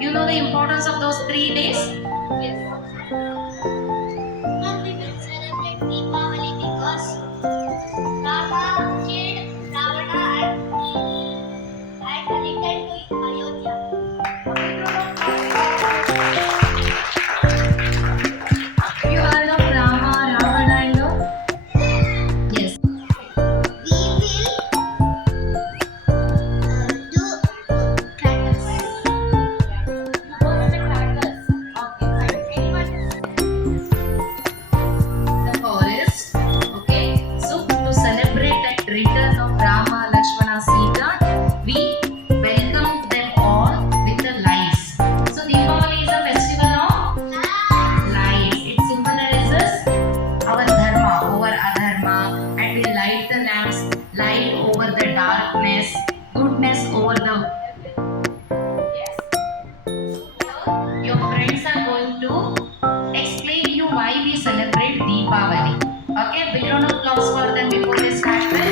You know the importance of those 3 days? Yes. Mom, we will celebrate Deepavali because Rama killed Ravana and returned to Ayodhya. You heard of Rama, Ravana, and yes. We will do crackers. What are the crackers? Okay, fine. The forest. Okay, so to celebrate that return of Rama, Lakshmana, Sita, we welcome them all with the lights. So Deepavali is a festival of lights. It symbolizes our dharma over adharma, and we light the lamps, light over the darkness, goodness over the. Your friends are going to explain you why we celebrate Deepavali. Okay, big round of applause for them before they start with.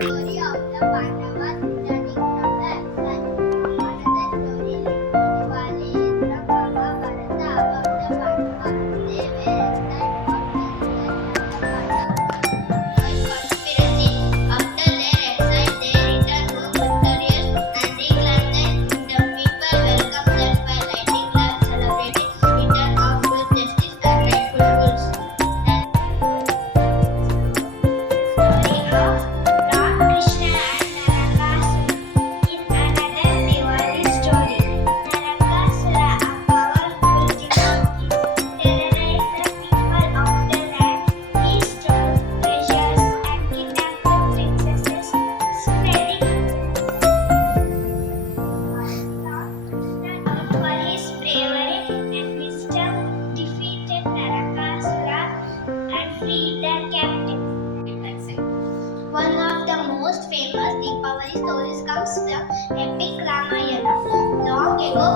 Story of the Pandavas returning from the exile. Another story linked to Diwali is from Mahabharata about the Pandavas. They were exiled for 12 years under conspiracy. After their exile, they returned home victorious and reclaimed their kingdom. People welcomed them by lighting lamps, celebrating return of truth, justice, and rightful rules. Story of Lord Krishna and Narakasura. In another Diwali story, Narakasura, a powerful devotee, terrorized the people of the land. He stole treasures and kidnapped the princesses, spreading for his bravery and wisdom, defeated Narakasura and freed the captives. That's it. One of the most famous Deepavali stories comes from epic Ramayana. Long ago,